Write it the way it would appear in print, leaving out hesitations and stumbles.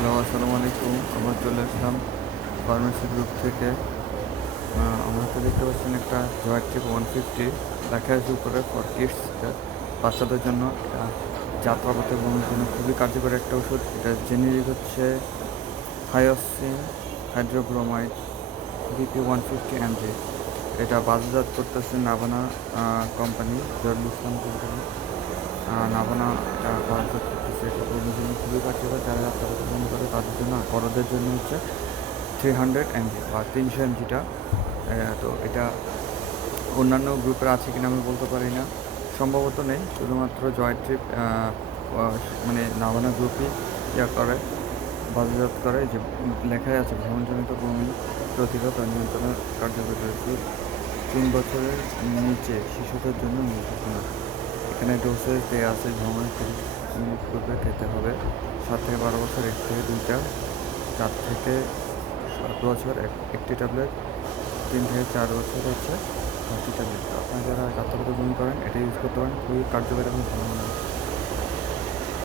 Hello, আসসালামু আলাইকুম। আবার চলে আসলাম ফার্মেসি গ্রুপ থেকে। আমরা তো দেখতে পাচ্ছেন একটা জয় ট্রিপ 150 লেখা আছে উপরে ফর কিডস, বাচ্চাদের জন্য। এটা যাত্রাপথে ভ্রমণের জন্য খুবই কার্যকরী একটা ওষুধ। এটা জেনেরিক হচ্ছে হায়োসিন হাইড্রোব্রোমাইড BP 150 mg। এটা বাজারজাত করতেছে নাভানা কোম্পানি, জরুল ইসলাম কোম্পানি। নাভানা এটা বাজারজাত করতেছে। এটা ভ্রমণের জন্য খুবই কার্যকর, যারা যাত্রাপথে ভ্রমণ করে তাদের জন্য। আর বড়দের জন্য হচ্ছে 300 mg বা 300 mgটা। তো এটা অন্যান্য গ্রুপের আছে কিনা আমি বলতে পারি না, সম্ভবত নেই। শুধুমাত্র জয় ট্রিপ মানে নাভানা গ্রুপই করে, বাজারজাত করে। যে লেখাই আছে ভ্রমণজনিত বমি প্রতিরোধ ও নিয়ন্ত্রণের কার্যকরী ওষুধ, 3 বছরের নিচে শিশুদের জন্য নির্দেশনা। এখানে ডোসেজ দেওয়া আছে। ভ্রমণের 30 মিনিট পূর্বে খেতে হবে। 7 থেকে 12 বছর 1 থেকে 2টা, 4 থেকে 7 বছর একটি ট্যাবলেট, 3 থেকে 4 বছর হচ্ছে 4টি ট্যাবলেট। আপনারা যারা যাত্রাপথে ভ্রমণ করেন এটা ইউজ করতে পারেন, খুবই কার্যকরী এবং ভালো।